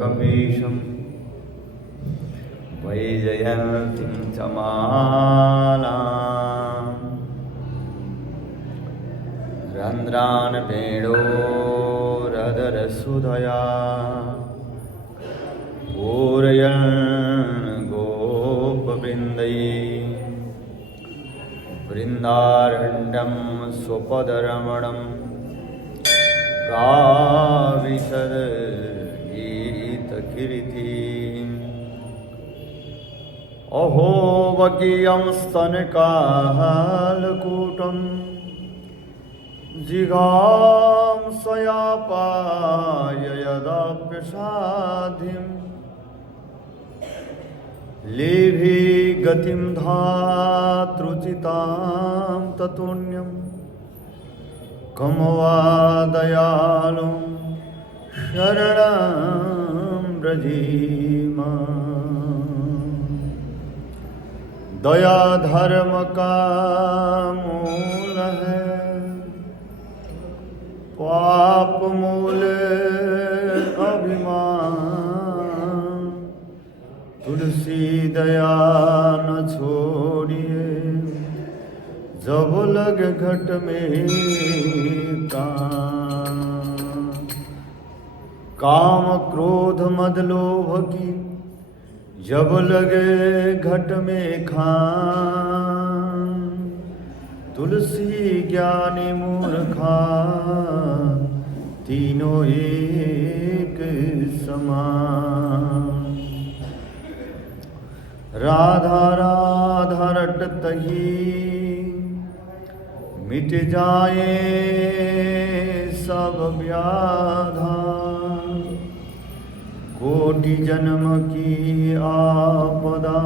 कपीशं वैजयन्तीं च मालां रन्ध्रान् वेणोरधरसुधया पूरयन् गोपवृन्दैः वृन्दारण्यं स्वपदरमणं प्राविशद गीतकीर्तिम् अहो वकीयं स्तनकालकूटं जिघांसयापाय यदाप्यसाधिं लेभि गतिं धातृचितां ततोऽन्यं कं वा दयालुं शरणं व्रजेम। दया धर्म का मूल है, पाप मूल अभिमान। तुलसी दया न छोड़िए, जब लग घट में काम क्रोध मद लोभ की जब लगे घट में खान। तुलसी ज्ञानी मूर्खा तीनों एक समान। राधा राधा रटत ही मिट जाए सब व्याधा। कोटि जन्म की आपदा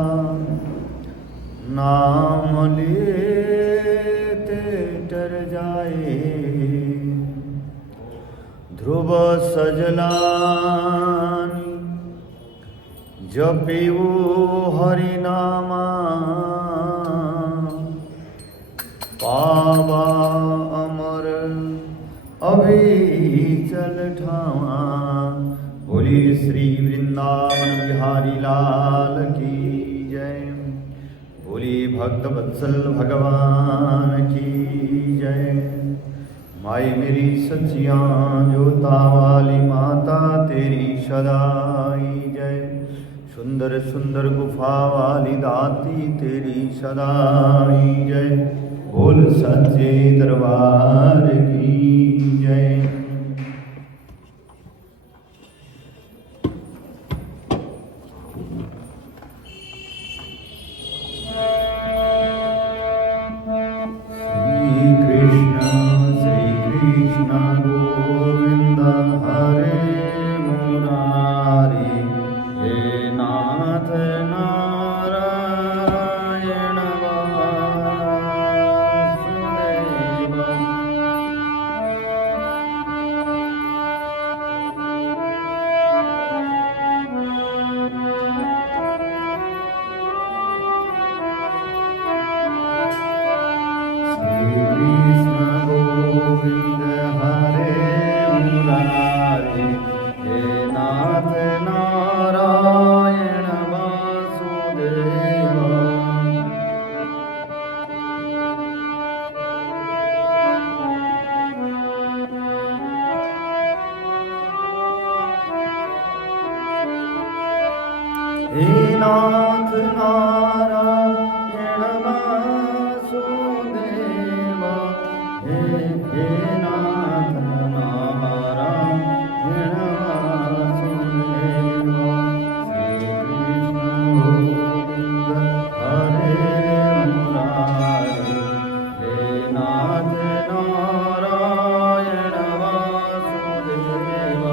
नाम लेते डर जाए। ध्रुव सजलानी जपिऊ हरि नामा। पावा अमर अभिचल ठावा। बोली श्री वृंदावन बिहारी लाल की जय। बोली भक्त वत्सल भगवान की जय। माई मेरी सच्चियाँ जोता वाली माता तेरी सदाई जय। सुंदर सुंदर गुफा वाली दाती तेरी सदाई जय। बोल सच्चे दरबार की जय। हे नाथ नारायण वासुदेव। हे नाथ नारायण वासुदेव। श्री कृष्ण गोविंद हरे मुरारी। हे नाथ नारायण वासुदेव।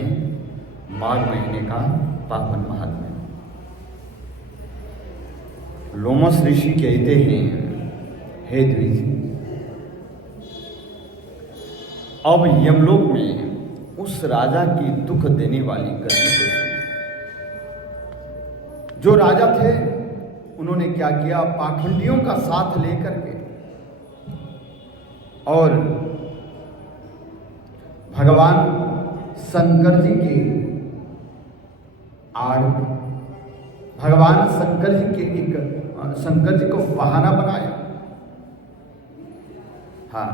हैं माघ महीने का पावन महात्म्य। लोमस ऋषि कहते हैं, हे द्विज, अब यमलोक में उस राजा की दुख देने वाली गति को सुनो। जो राजा थे उन्होंने क्या किया, पाखंडियों का साथ लेकर के और भगवान शंकर जी के आड़ भगवान शंकर जी को बहाना बनाया। हाँ,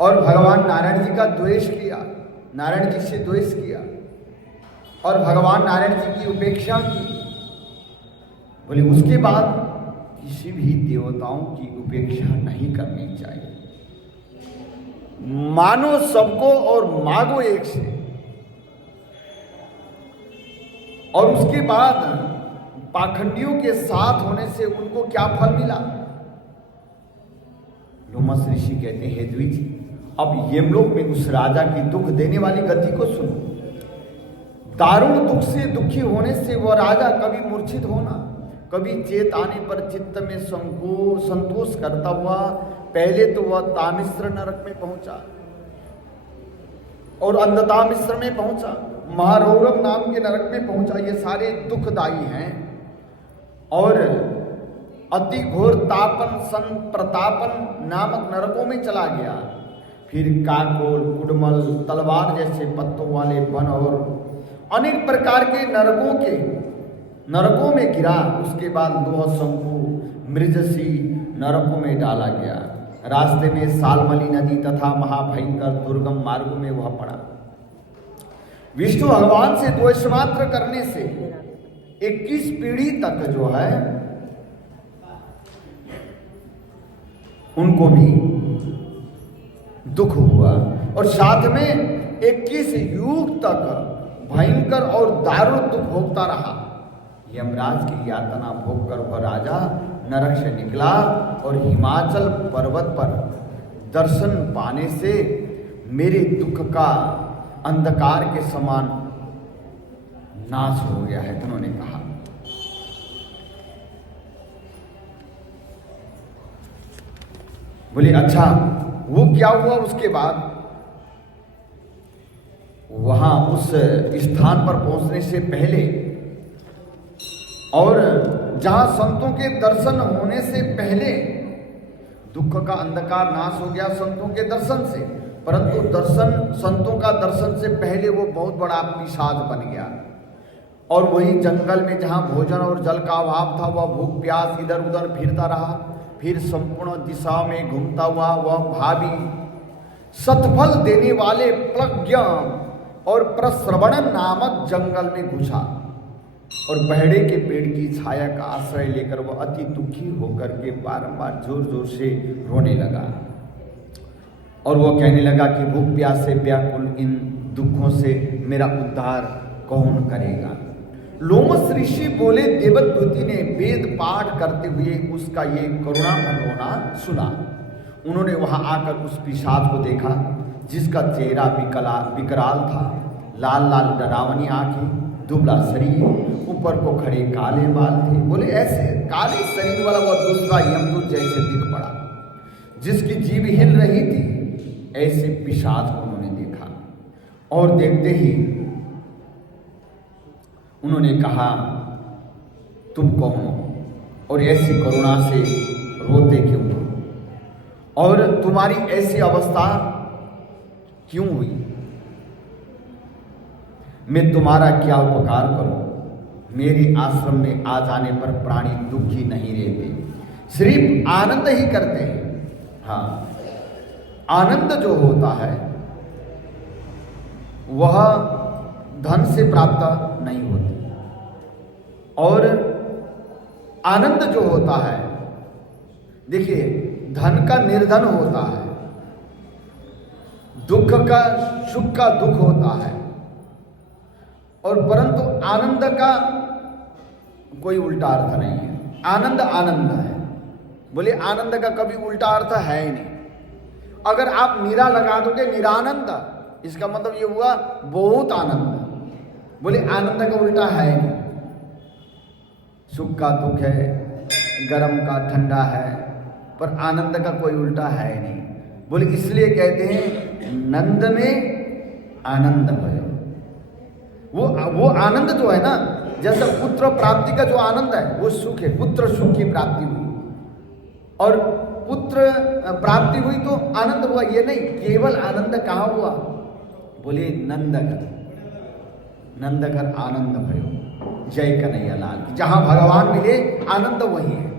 और भगवान नारायण जी का द्वेष किया, नारायण जी से द्वेष किया और भगवान नारायण जी की उपेक्षा की। बोले उसके बाद किसी भी देवताओं की उपेक्षा नहीं करनी चाहिए, मानो सबको और मांगो एक से। और उसके बाद पाखंडियों के साथ होने से उनको क्या फल मिला? लोमस ऋषि कहते हैं, हे द्विज, अब यमलोक में उस राजा की दुख देने वाली गति को सुनो। दारुण दुख से दुखी होने से वह राजा कभी मूर्छित होना, कभी चेत आने पर चित्त में संतोष करता हुआ पहले तो वह तामिश्र नरक में पहुंचा और अंधतामिश्र में पहुंचा, महारौरव नाम के नरक में पहुंचा। ये सारे दुखदायी हैं। और अति घोर तापन सन प्रतापन नामक नरकों में चला गया। फिर काकोल, कुडमल, तलवार जैसे पत्तों वाले वन और अनेक प्रकार के नरकों में गिरा। उसके बाद लोह शंकु मृजसी नरकों में डाला गया। रास्ते में सालमली नदी तथा महाभयंकर दुर्गम मार्गों में वह पड़ा। विष्णु भगवान से द्वेष मात्र करने से 21 पीढ़ी तक जो है उनको भी दुख हुआ और साथ में 21 युग तक भयंकर और दारुण दुख भोगता रहा। यमराज की यातना भोगकर वह राजा नरक से निकला और हिमाचल पर्वत पर दर्शन पाने से मेरे दुख का अंधकार के समान नाश हो गया है, उन्होंने कहा। बोले अच्छा, वो क्या हुआ? उसके बाद वहां उस स्थान पर पहुंचने से पहले और जहां संतों के दर्शन होने से पहले दुख का अंधकार नाश हो गया संतों के दर्शन से, परंतु संतों का दर्शन से पहले वो बहुत बड़ा पिशाच बन गया। और वही जंगल में जहां भोजन और जल का अभाव था, वह भूख प्यास इधर उधर फिरता रहा। फिर संपूर्ण दिशाओं में घूमता हुआ वह भावी सतफल देने वाले प्लग्य और प्रश्रवणन नामक जंगल में घुसा और बहड़े के पेड़ की छाया का आश्रय लेकर वह अति दुखी होकर के बारंबार जोर जोर से रोने लगा। और वह कहने लगा कि भूख प्यास से व्याकुल इन दुखों से मेरा उद्धार कौन करेगा? लोमस ऋषि बोले, देवद्युति ने वेद पाठ करते हुए उसका ये करुणामय रोना सुना। उन्होंने वहां आकर उस पिशाच को देखा जिसका चेहरा विकराल था, लाल लाल डरावनी आंखें, दुबला शरीर, ऊपर को खड़े काले बाल थे। बोले ऐसे काले शरीर वाला वह दूसरा यमदूत जैसे दिख पड़ा, जिसकी जीभ हिल रही थी। ऐसे पिशाच को उन्होंने देखा और देखते ही उन्होंने कहा, तुम कौन हो और ऐसी करुणा से रोते क्यों हो और तुम्हारी ऐसी अवस्था क्यों हुई? मैं तुम्हारा क्या उपकार करूं? मेरे आश्रम में आ जाने पर प्राणी दुखी नहीं रहते, सिर्फ आनंद ही करते हैं। हाँ, आनंद जो होता है वह धन से प्राप्त नहीं होती और आनंद जो होता है, देखिए, धन का निर्धन होता है, दुख का सुख का दुख होता है और परंतु आनंद का कोई उल्टा अर्थ नहीं है। आनंद आनंद है। बोले आनंद का कभी उल्टा अर्थ है ही नहीं। अगर आप निरा लगा दोगे निरानंद, इसका मतलब ये हुआ बहुत आनंद। बोले आनंद का उल्टा है नहीं, सुख का दुख है, गर्म का ठंडा है, पर आनंद का कोई उल्टा है नहीं। बोले इसलिए कहते हैं नंद में आनंद भयो। वो आनंद जो है ना, जैसे पुत्र प्राप्ति का जो आनंद है वो सुख है, पुत्र सुख की प्राप्ति हुई और पुत्र प्राप्ति हुई तो आनंद हुआ, ये नहीं। केवल आनंद कहाँ हुआ? बोले नंदघर, नंदघर आनंद भयो, जय कन्हैया लाल। जहां भगवान मिले आनंद वही है।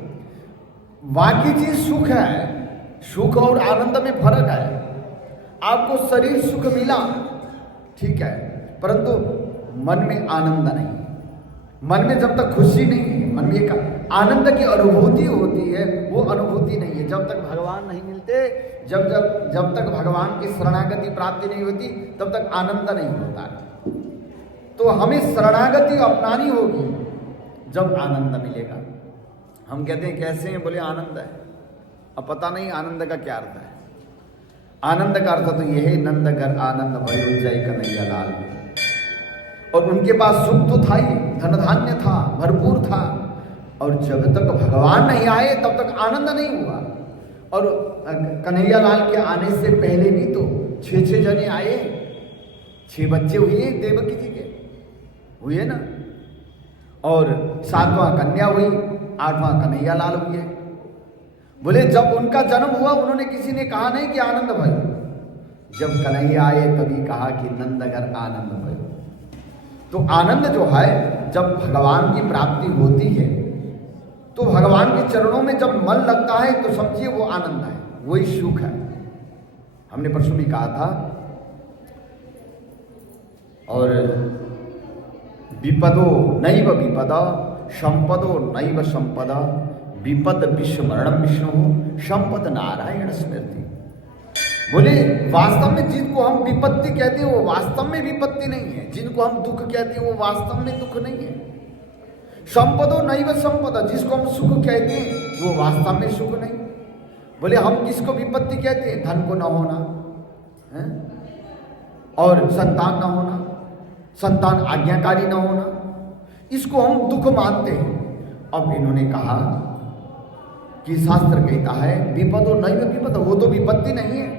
बाकी चीज सुख है, सुख और आनंद में फर्क है। आपको शरीर सुख मिला ठीक है, परंतु मन में आनंद नहीं, मन में जब तक खुशी नहीं है, मन में एक आनंद की अनुभूति होती है, वो अनुभूति नहीं है। जब तक भगवान नहीं मिलते, जब तक भगवान की शरणागति प्राप्ति नहीं होती, तब तक आनंद नहीं होता है। तो हमें शरणागति अपनानी होगी, जब आनंद मिलेगा। हम कहते हैं कैसे हैं? बोले आनंद है। अब पता नहीं आनंद का क्या अर्थ है। आनंद का अर्थ तो यह है नंदघर आनंद भयो, जय कन्हैया लाल। और उनके पास सुख तो था ही, धन धान्य था, भरपूर था, और जब तक भगवान नहीं आए तब तक आनंद नहीं हुआ। और कन्हैया लाल के आने से पहले भी तो 6 जने आए, 6 बच्चे हुए देवकी जी के, हुए ना, और 7वां कन्या हुई, 8वां कन्हैया लाल हुए। बोले जब उनका जन्म हुआ उन्होंने किसी ने कहा नहीं कि आनंद भयो, जब कन्हैया आए तभी कहा कि नंदघर आनंद भयो। तो आनंद जो है जब भगवान की प्राप्ति होती है, तो भगवान के चरणों में जब मन लगता है तो समझिए वो आनंद है, वही सुख है। हमने परसों भी कहा था। और विपदो नैव विपदा, संपदो नैव संपदा, विपद विस्मरणम विष्णु, संपद नारायण स्मृति। बोले वास्तव में जिनको हम विपत्ति कहते हैं वो वास्तव में विपत्ति नहीं है, जिनको हम दुख कहते हैं वो वास्तव में दुख नहीं है। संपदो नैव संपदा, जिसको हम सुख कहते हैं वो वास्तव में सुख नहीं। बोले हम किसको विपत्ति कहते हैं? धन को न होना है? और संतान न होना, संतान आज्ञाकारी न होना, इसको हम दुख मानते हैं। अब इन्होंने कहा कि शास्त्र कहता है विपदो नैव विपद, वो तो विपत्ति नहीं है।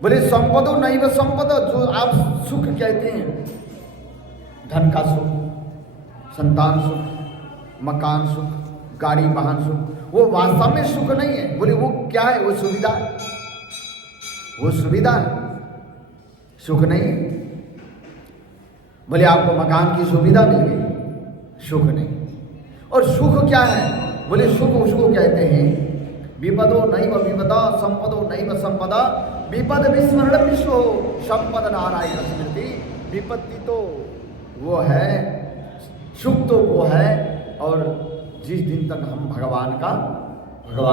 बोले संपदो नैव संपदा, जो आप सुख कहते हैं, धन का सुख, संतान सुख, मकान सुख, गाड़ी वाहन सुख, वो वास्तव में सुख नहीं है। बोले वो क्या है? वो सुविधा है, वो सुविधा है, सुख नहीं है। बोले आपको मकान की सुविधा मिल गई, सुख नहीं। और सुख क्या है? बोले सुख उसको कहते हैं विपदो नैव विपदा, संपदो नैव संपदा, विपद विस्मरण विश्व, संपद नारायण स्मृति। विपत्ति तो वो है, सुख तो वो है, और जिस दिन तक हम भगवान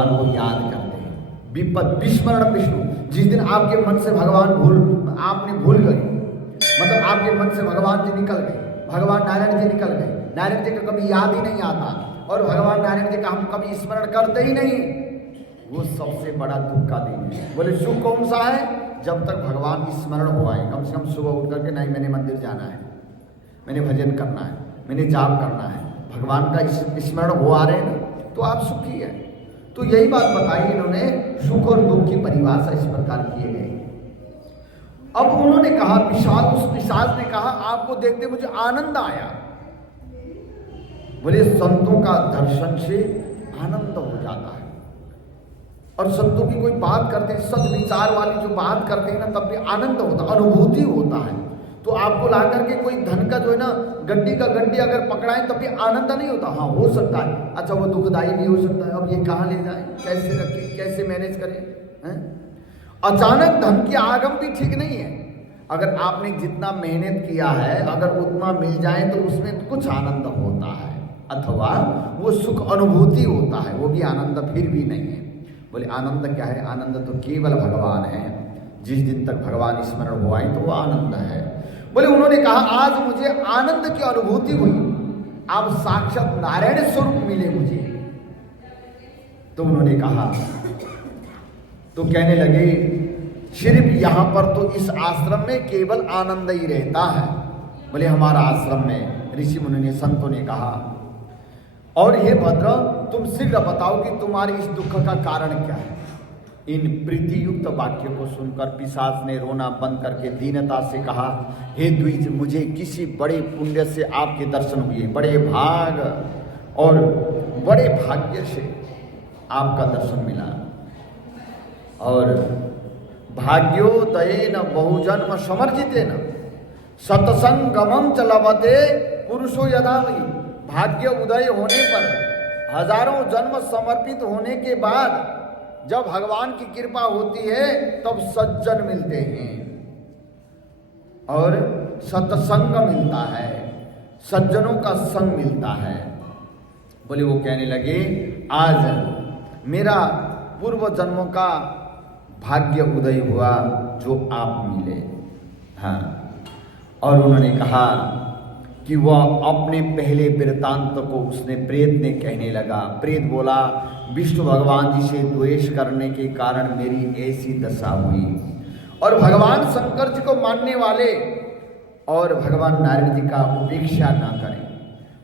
को याद करते हैं, विपद विस्मरण विष्णु, जिस दिन आपके मन से भगवान आपने भूल गए, मतलब आपके मन से भगवान जी निकल गए, भगवान नारायण जी निकल गए, नारायण जी का कभी याद ही नहीं आता, और भगवान नारायण जी का हम कभी स्मरण करते ही नहीं, वो सबसे बड़ा दुख का दिन है। बोले सुख कौन सा है? जब तक भगवान स्मरण हो आए, कम से कम सुबह उठ करके नहीं मैंने मंदिर जाना है, मैंने भजन करना है, मैंने जाप करना है, भगवान का स्मरण हो आ रहे हैं ना, तो आप सुखी है। तो यही बात बताई इन्होंने, सुख और दुख की परिभाषा इस प्रकार किए गए। अब उन्होंने कहा, उस पिशाच ने कहा आपको देखते मुझे आनंद आया। बोले संतों का दर्शन से आनंद हो जाता है, और संतों की कोई बात करते हैं, सद्विचार वाली जो बात करते हैं ना, तब भी आनंद होता, अनुभूति होता है। तो आपको ला करके कोई धन का जो है ना गड्डी का गड्डी अगर पकड़ाएं तब भी आनंद नहीं होता। हाँ हो सकता है, अच्छा वो दुखदाई भी हो सकता है, अब ये कहाँ ले जाएं, कैसे रखें, कैसे मैनेज करें, हैं? अचानक धन की आगम भी ठीक नहीं है। अगर आपने जितना मेहनत किया है अगर उतना मिल जाए तो उसमें कुछ आनंद होता है, अथवा वो सुख अनुभूति होता है, वो भी आनंद फिर भी नहीं है। बोले आनंद क्या है? आनंद तो केवल भगवान है, जिस दिन तक भगवान स्मरण हो आए तो वो आनंद है। बोले उन्होंने कहा आज मुझे आनंद की अनुभूति हुई, आप साक्षात नारायण स्वरूप मिले मुझे। तो उन्होंने कहा, तो कहने लगे सिर्फ यहां पर तो इस आश्रम में केवल आनंद ही रहता है। बोले हमारा आश्रम में ऋषि मुनि ने, संतों ने कहा, और हे भद्र तुम शीघ्र बताओ कि तुम्हारे इस दुख का कारण क्या है। इन प्रीतियुक्त वाक्य को सुनकर पिशाच ने रोना बंद करके दीनता से कहा, हे द्विज, मुझे किसी बड़े पुण्य से आपके दर्शन हुए, बड़े भाग और बड़े भाग्य से आपका दर्शन मिला, और भाग्योदयेन बहुजन्म समर्जितेन सत्संगमं च लभते पुरुषो यदा वै। भाग्य उदय होने पर, हजारों जन्म समर्पित होने के बाद जब भगवान की कृपा होती है तब सज्जन मिलते हैं और सत्संग मिलता है, सज्जनों का संग मिलता है। बोले वो कहने लगे, आज मेरा पूर्व जन्मों का भाग्य उदय हुआ जो आप मिले। हाँ, और उन्होंने कहा कि वह अपने पहले वृत्तांत को उसने प्रेत ने कहने लगा। प्रेत बोला, विष्णु भगवान जी से द्वेष करने के कारण मेरी ऐसी दशा हुई, और भगवान शंकर जी को मानने वाले और भगवान नारायण जी का उपेक्षा ना करें।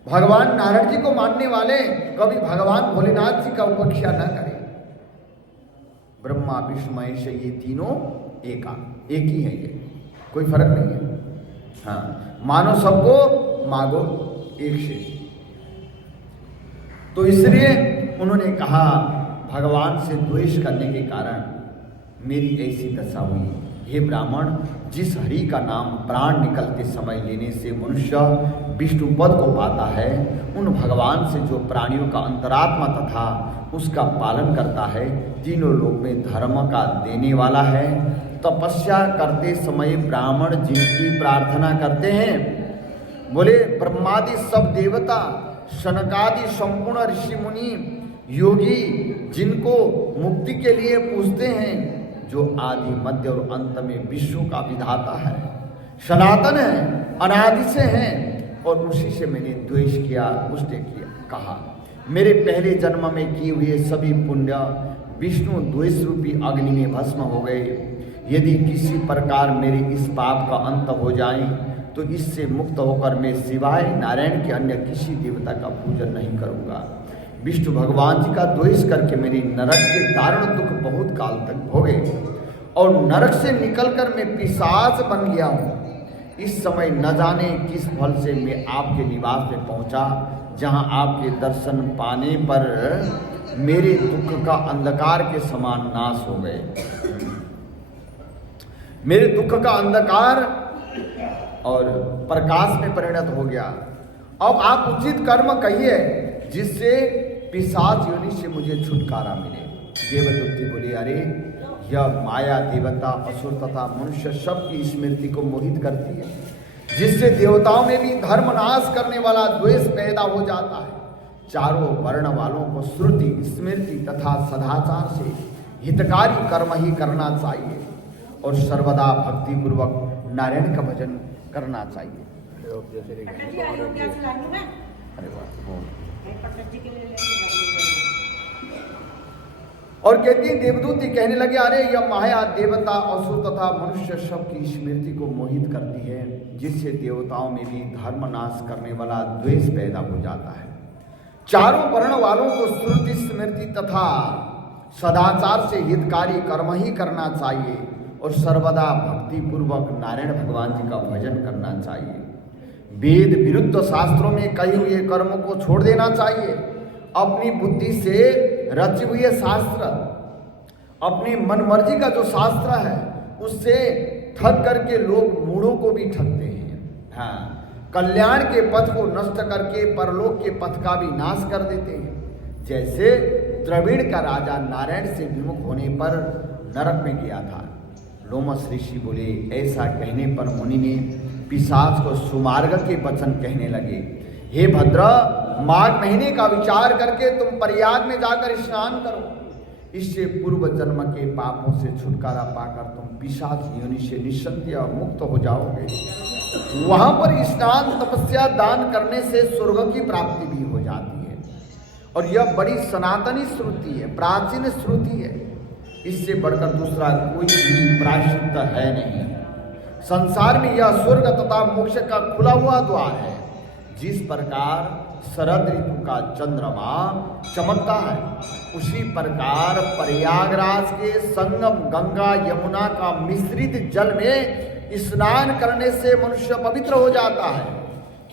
भगवान नारायण जी को मानने वाले कभी भगवान भोलेनाथ जी का उपेक्षा ना करें। ब्रह्मा विष्णु महेश ये तीनों एक ही है, ये कोई फर्क नहीं है। हाँ, मानो सबको, मांगो एक से। तो इसलिए उन्होंने कहा, भगवान से द्वेष करने के कारण मेरी ऐसी दशा हुई। हे ब्राह्मण, जिस हरि का नाम प्राण निकलते समय लेने से मनुष्य विष्णु पद को पाता है, उन भगवान से जो प्राणियों का अंतरात्मा तथा उसका पालन करता है, तीनों लोक में धर्म का देने वाला है, तपस्या करते समय ब्राह्मण जिनकी प्रार्थना करते हैं, बोले ब्रह्मादि सब देवता, शनकादि संपूर्ण ऋषि मुनि योगी जिनको मुक्ति के लिए पूजते हैं, जो आदि मध्य और अंत में विश्व का विधाता है, सनातन है, अनादि से हैं, और उसी से मैंने द्वेष किया। उसने किया कहा, मेरे पहले जन्म में किए हुए सभी पुण्य विष्णु द्वेष रूपी अग्नि में भस्म हो गए। यदि किसी प्रकार मेरे इस पाप का अंत हो जाए तो इससे मुक्त होकर मैं सिवाय नारायण के अन्य किसी देवता का पूजन नहीं करूँगा। विष्णु भगवान जी का द्वेष करके मेरी नरक के दारुण दुख बहुत काल तक भोगे, और नरक से निकलकर मैं पिशाच बन गया हूँ। इस समय न जाने किस फल से मैं आपके निवास में पहुँचा, जहाँ आपके दर्शन पाने पर मेरे दुख का अंधकार के समान नाश हो गए। मेरे दुख का अंधकार और प्रकाश में परिणत हो गया। अब आप उचित कर्म कहिए जिससे पिशाच योनि से मुझे छुटकारा मिले। देवदूती बोले, अरे यह माया देवता, असुर तथा मनुष्य सबकी स्मृति को मोहित करती है, जिससे देवताओं में भी धर्म नाश करने वाला द्वेष पैदा हो जाता है। चारों वर्ण वालों को श्रुति, स्मृति तथा सदाचार से हितकारी कर्म ही करना चाहिए, और सर्वदा भक्ति पूर्वक नारायण का भजन करना चाहिए। और कहती है देवदूती कहने लगे, अरे यह माया देवता, असुर तथा मनुष्य सबकी स्मृति को मोहित करती है, जिससे देवताओं में भी धर्म नाश करने वाला द्वेष पैदा हो जाता है। चारों वर्ण वालों को श्रुति, स्मृति तथा सदाचार से हितकारी कर्म ही करना चाहिए, और सर्वदा भक्ति पूर्वक नारायण भगवान जी का भजन करना चाहिए। वेद विरुद्ध शास्त्रों में कहे हुए कर्मों को छोड़ देना चाहिए। अपनी बुद्धि से रचे हुए शास्त्र, अपनी मनमर्जी का जो शास्त्र है, उससे ठग करके लोग मूढ़ों को भी ठगते हैं। हाँ, कल्याण के पथ को नष्ट करके परलोक के पथ का भी नाश कर देते हैं। जैसे द्रविड़ का राजा नारायण से विमुख होने पर नरक में गया था। लोमस ऋषि बोले, ऐसा कहने पर मुनि ने पिशाच को सुमार्ग के वचन कहने लगे। हे भद्र, माघ महीने का विचार करके तुम प्रयाग में जाकर स्नान करो। इससे पूर्व जन्म के पापों से छुटकारा पाकर तुम पिशाच योनि से निसंदेह मुक्त हो जाओगे। वहां पर स्नान, तपस्या, दान करने से स्वर्ग की प्राप्ति भी हो जाती है। और यह बड़ी सनातनी श्रुति है, प्राचीन श्रुति है। इससे बढ़कर दूसरा कोई भी प्रायश्चित है नहीं। संसार में यह स्वर्ग तथा मोक्ष का खुला हुआ द्वार है। जिस प्रकार शरद ऋतु का चंद्रमा चमकता है, उसी प्रकार प्रयागराज के संगम गंगा यमुना का मिश्रित जल में स्नान करने से मनुष्य पवित्र हो जाता है।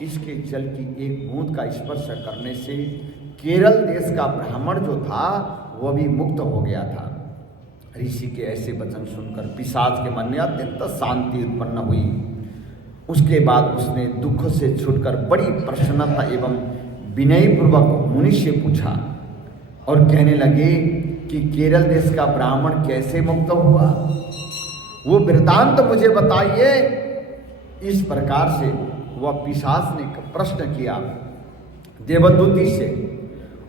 इसके जल की एक बूंद का स्पर्श करने से केरल देश का ब्राह्मण जो था वह भी मुक्त हो गया था। ऋषि के ऐसे वचन सुनकर पिशाच के मन में अत्यंत शांति उत्पन्न हुई। उसके बाद उसने दुख से छूटकर बड़ी प्रसन्नता एवं विनयपूर्वक मुनि से पूछा और कहने लगे कि केरल देश का ब्राह्मण कैसे मुक्त हुआ, वो वृत्तांत मुझे बताइए। इस प्रकार से वह पिशाच ने प्रश्न किया देवदूति से,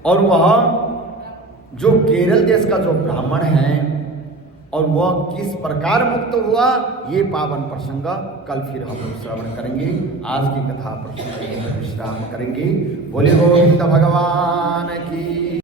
और वह जो केरल देश का जो ब्राह्मण है और वह किस प्रकार मुक्त हुआ, ये पावन प्रसंग कल फिर हम श्रवण करेंगे। आज की कथा प्रसंग विश्राम करेंगे। बोले गोविंद भगवान की।